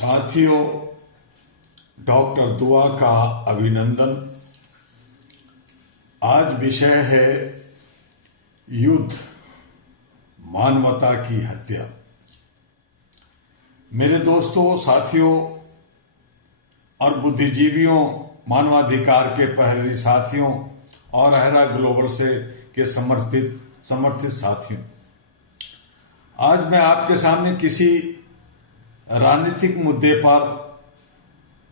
साथियों, डॉक्टर दुआ का अभिनंदन। आज विषय है युद्ध, मानवता की हत्या। मेरे दोस्तों, साथियों और बुद्धिजीवियों, मानवाधिकार के पहरेदार साथियों और अहरा ग्लोबल से के समर्थित साथियों, आज मैं आपके सामने किसी राजनीतिक मुद्दे पर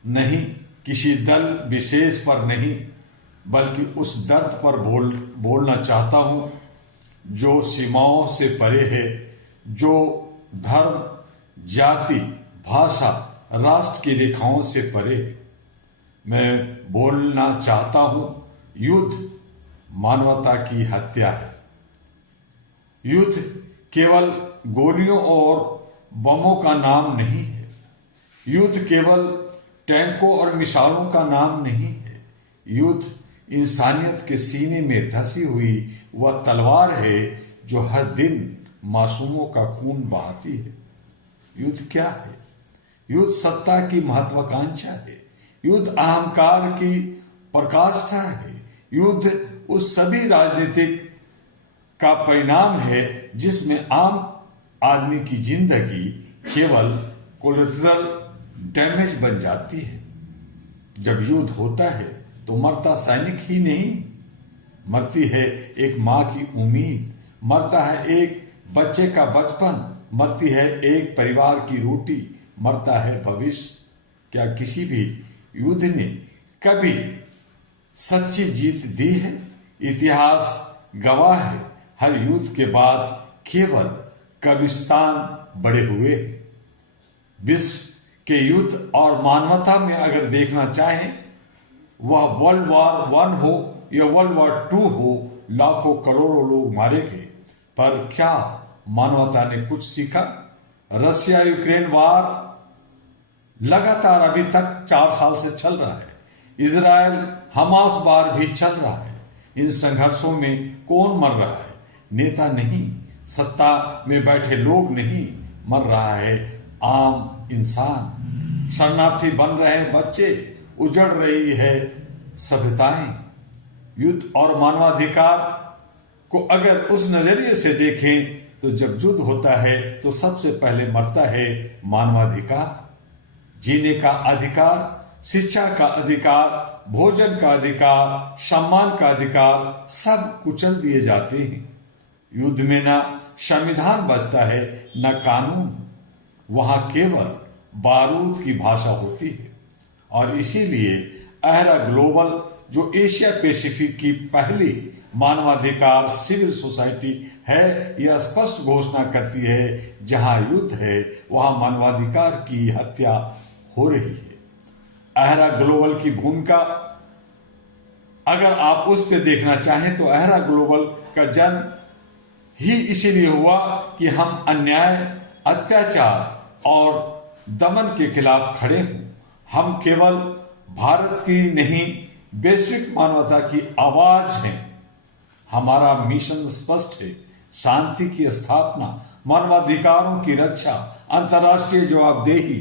नहीं, किसी दल विशेष पर नहीं, बल्कि उस दर्द पर बोलना चाहता हूं जो सीमाओं से परे है, जो धर्म, जाति, भाषा, राष्ट्र की रेखाओं से परे है। मैं बोलना चाहता हूं, युद्ध मानवता की हत्या है। युद्ध केवल गोलियों और बमों का नाम नहीं है। युद्ध केवल टैंकों और मिसाइलों का नाम नहीं है। युद्ध इंसानियत के सीने में धसी हुई वह तलवार है जो हर दिन मासूमों का खून बहाती है। युद्ध क्या है? युद्ध सत्ता की महत्वाकांक्षा है। युद्ध अहंकार की पराकाष्ठा है। युद्ध उस सभी राजनीतिक का परिणाम है जिसमें आम आदमी की जिंदगी केवल कोलेटरल डैमेज बन जाती है। जब युद्ध होता है तो मरता सैनिक ही नहीं, मरती है एक माँ की उम्मीद, मरता है एक बच्चे का बचपन, मरती है एक परिवार की रोटी, मरता है भविष्य। क्या किसी भी युद्ध ने कभी सच्ची जीत दी है? इतिहास गवाह है, हर युद्ध के बाद केवल कब्रिस्तान बड़े हुए। विश्व के युद्ध और मानवता में अगर देखना चाहें, वह वर्ल्ड वॉर 1 हो या वर्ल्ड वॉर 2 हो, लाखों करोड़ों लोग मारे गए, पर क्या मानवता ने कुछ सीखा? रशिया यूक्रेन वार लगातार अभी तक 4 साल से चल रहा है। इजराइल हमास वार भी चल रहा है। इन संघर्षों में कौन मर रहा है? नेता नहीं, सत्ता में बैठे लोग नहीं, मर रहा है आम इंसान। शरणार्थी बन रहे हैं बच्चे, उजड़ रही है सभ्यताएं। युद्ध और मानवाधिकार को अगर उस नजरिए से देखें तो जब युद्ध होता है तो सबसे पहले मरता है मानवाधिकार। जीने का अधिकार, शिक्षा का अधिकार, भोजन का अधिकार, सम्मान का अधिकार सब कुचल दिए जाते हैं। युद्ध में ना संविधान बचता है, न कानून, वहां केवल बारूद की भाषा होती है। और इसीलिए अहरा ग्लोबल, जो एशिया पैसिफिक की पहली मानवाधिकार सिविल सोसाइटी है, यह स्पष्ट घोषणा करती है, जहां युद्ध है वहां मानवाधिकार की हत्या हो रही है। अहरा ग्लोबल की भूमिका अगर आप उस पर देखना चाहें तो अहरा ग्लोबल का जन्म ही इसीलिए हुआ कि हम अन्याय, अत्याचार और दमन के खिलाफ खड़े हों। हम केवल भारत की नहीं, वैश्विक मानवता की आवाज हैं। हमारा मिशन स्पष्ट है, शांति की स्थापना, मानवाधिकारों की रक्षा, अंतर्राष्ट्रीय जवाबदेही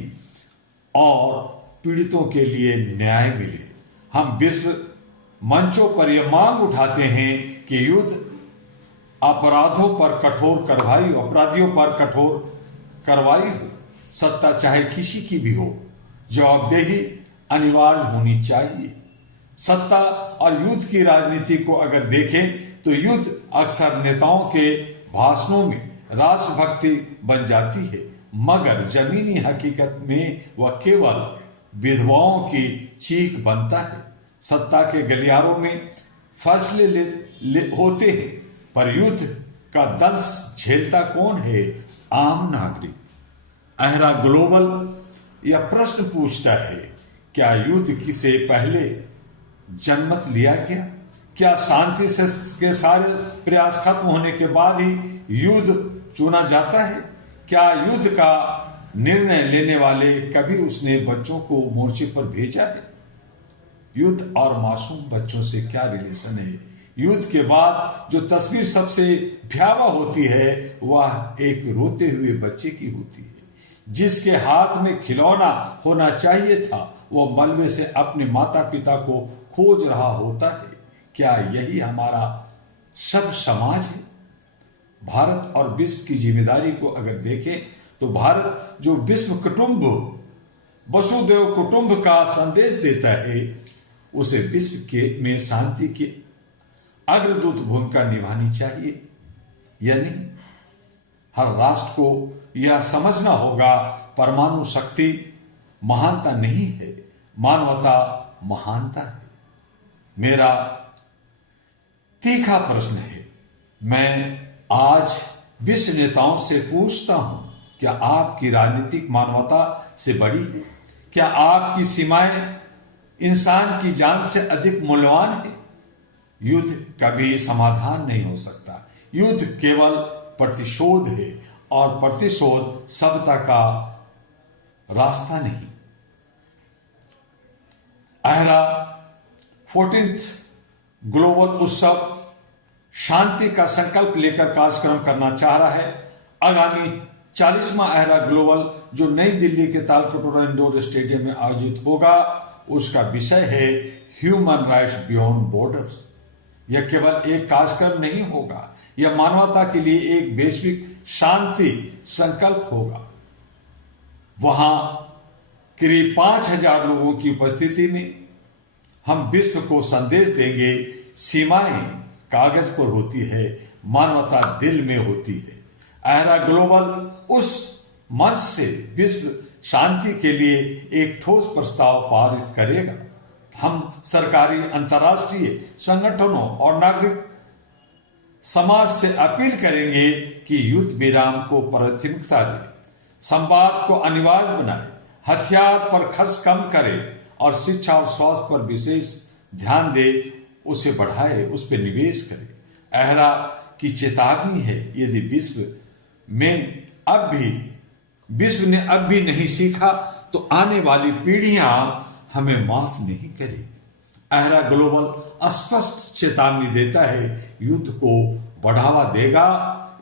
और पीड़ितों के लिए न्याय मिले। हम विश्व मंचों पर यह मांग उठाते हैं कि युद्ध अपराधों पर कठोर कार्रवाई, अपराधियों पर कठोर कार्रवाई हो। सत्ता चाहे किसी की भी हो, जवाबदेही अनिवार्य होनी चाहिए। सत्ता और युद्ध की राजनीति को अगर देखें तो युद्ध अक्सर नेताओं के भाषणों में राष्ट्रभक्ति बन जाती है, मगर जमीनी हकीकत में वह केवल विधवाओं की चीख बनता है। सत्ता के गलियारों में फैसले होते हैं, पर युद्ध का दंश झेलता कौन है? आम नागरिक। अहरा ग्लोबल यह प्रश्न पूछता है, क्या युद्ध से पहले जनमत लिया गया? क्या शांति से के सारे प्रयास खत्म होने के बाद ही युद्ध चुना जाता है? क्या युद्ध का निर्णय लेने वाले कभी उसने बच्चों को मोर्चे पर भेजा है? युद्ध और मासूम बच्चों से क्या रिलेशन है? युद्ध के बाद जो तस्वीर सबसे भयावह होती है वह एक रोते हुए बच्चे की होती है, जिसके हाथ में खिलौना होना चाहिए था वो मलबे से अपने माता पिता को खोज रहा होता है। क्या यही हमारा सब समाज है? भारत और विश्व की जिम्मेदारी को अगर देखें तो भारत जो विश्व कुटुंब वसुदेव कुटुंब का संदेश देता है उसे विश्व के में शांति की अग्रदूत भूमिका निभानी चाहिए। यानी हर राष्ट्र को यह समझना होगा परमाणु शक्ति महानता नहीं है, मानवता महानता है। मेरा तीखा प्रश्न है, मैं आज विश्व नेताओं से पूछता हूं, क्या आपकी राजनीतिक मानवता से बड़ी है? क्या आपकी सीमाएं इंसान की जान से अधिक मूल्यवान है? युद्ध कभी समाधान नहीं हो सकता। युद्ध केवल प्रतिशोध है और प्रतिशोध सभ्यता का रास्ता नहीं। अहरा 14th ग्लोबल उत्सव शांति का संकल्प लेकर कार्यक्रम करना चाह रहा है। आगामी 40वां अहरा ग्लोबल जो नई दिल्ली के तालकटोरा इंडोर स्टेडियम में आयोजित होगा उसका विषय है ह्यूमन राइट्स बियॉन्ड बॉर्डर्स। यह केवल एक कार्यक्रम नहीं होगा, यह मानवता के लिए एक वैश्विक शांति संकल्प होगा। वहां करीब 5000 लोगों की उपस्थिति में हम विश्व को संदेश देंगे, सीमाएं कागज पर होती है, मानवता दिल में होती है। अहरा ग्लोबल उस मंच से विश्व शांति के लिए एक ठोस प्रस्ताव पारित करेगा। हम सरकारी, अंतर्राष्ट्रीय संगठनों और नागरिक समाज से अपील करेंगे कि युद्ध विराम को प्राथमिकता दे, संवाद को अनिवार्य बनाए, हथियार पर खर्च कम करे और शिक्षा और स्वास्थ्य पर विशेष ध्यान दे, उसे बढ़ाए, उस पर निवेश करे। अहरा की चेतावनी है, यदि विश्व ने अब भी नहीं सीखा तो आने वाली पीढ़ियां हमें माफ नहीं करेगी। अहरा ग्लोबल स्पष्ट चेतावनी देता है, युद्ध को बढ़ावा देगा,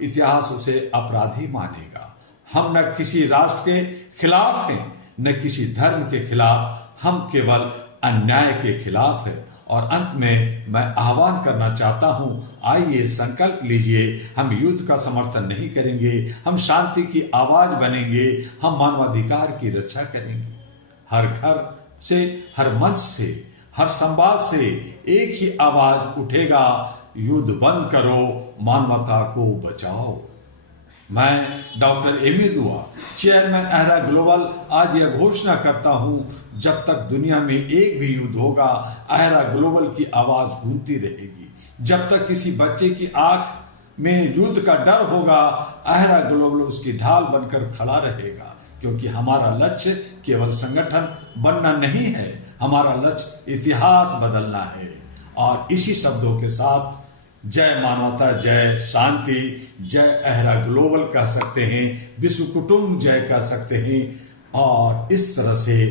इतिहास उसे अपराधी मानेगा। हम न किसी राष्ट्र के खिलाफ हैं, न किसी धर्म के खिलाफ, हम केवल अन्याय के खिलाफ हैं। और अंत में मैं आह्वान करना चाहता हूं, आइए संकल्प लीजिए, हम युद्ध का समर्थन नहीं करेंगे, हम शांति की आवाज बनेंगे, हम मानवाधिकार की रक्षा करेंगे। हर घर से, हर मंच से, हर संवाद से एक ही आवाज उठेगा, युद्ध बंद करो, मानवता को बचाओ। मैं डॉक्टर एमी दुआ, चेयरमैन अहरा ग्लोबल, आज यह घोषणा करता हूं, जब तक दुनिया में एक भी युद्ध होगा अहरा ग्लोबल की आवाज गूंजती रहेगी। जब तक किसी बच्चे की आंख में युद्ध का डर होगा अहरा ग्लोबल उसकी ढाल बनकर खड़ा रहेगा। क्योंकि हमारा लक्ष्य केवल संगठन बनना नहीं है, हमारा लक्ष्य इतिहास बदलना है। और इसी शब्दों के साथ जय मानवता, जय शांति, जय अहरा ग्लोबल कह सकते हैं, विश्व कुटुंब जय कह सकते हैं। और इस तरह से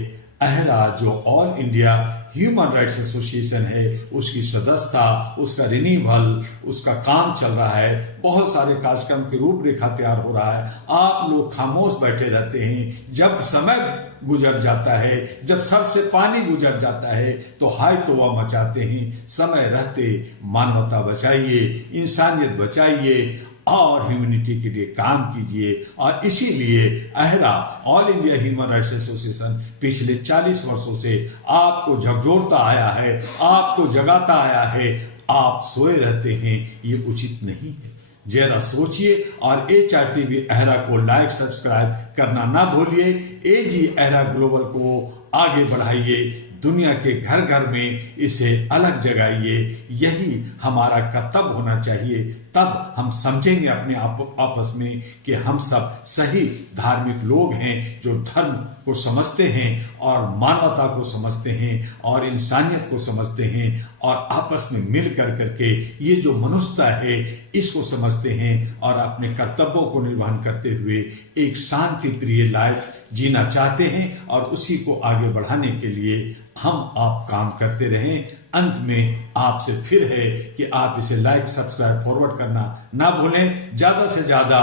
अहरा जो all India human rights association है उसकी सदस्यता, उसका रिन्यूअल, उसका काम चल रहा है, बहुत सारे कार्यक्रम की रूपरेखा तैयार हो रहा है। आप लोग खामोश बैठे रहते हैं, जब समय गुजर जाता है, जब सर से पानी गुजर जाता है तो हाय तौबा मचाते हैं। समय रहते मानवता बचाइए, इंसानियत बचाइए और ह्यूमैनिटी के लिए काम कीजिए। और इसीलिए अहरा all India human rights association पिछले 40 वर्षों से आपको झकझोरता आया है, आपको जगाता आया है। आप सोए रहते हैं, ये उचित नहीं है। जरा सोचिए और HRTV अहरा को लाइक सब्सक्राइब करना ना भूलिए। AG अहरा ग्लोबल को आगे बढ़ाइए, दुनिया के घर घर में इसे अलग जगाइए। यही हमारा कर्तव्य होना चाहिए। तब हम समझेंगे अपने आपस में कि हम सब सही धार्मिक लोग हैं, जो धर्म को समझते हैं और मानवता को समझते हैं और इंसानियत को समझते हैं और आपस में मिल कर करके ये जो मनुष्यता है इसको समझते हैं और अपने कर्तव्यों को निर्वहन करते हुए एक शांति प्रिय लाइफ जीना चाहते हैं। और उसी को आगे बढ़ाने के लिए हम आप काम करते रहें। अंत में आपसे फिर है कि आप इसे लाइक सब्सक्राइब फॉरवर्ड करना ना भूलें। ज्यादा से ज्यादा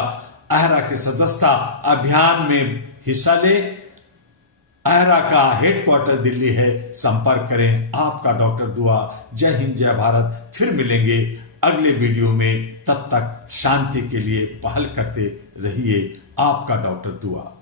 अहरा के सदस्यता अभियान में हिस्सा लें। अहरा का हेडक्वार्टर दिल्ली है, संपर्क करें। आपका डॉक्टर दुआ। जय हिंद, जय भारत। फिर मिलेंगे अगले वीडियो में, तब तक शांति के लिए पहल करते रहिए। आपका डॉक्टर दुआ।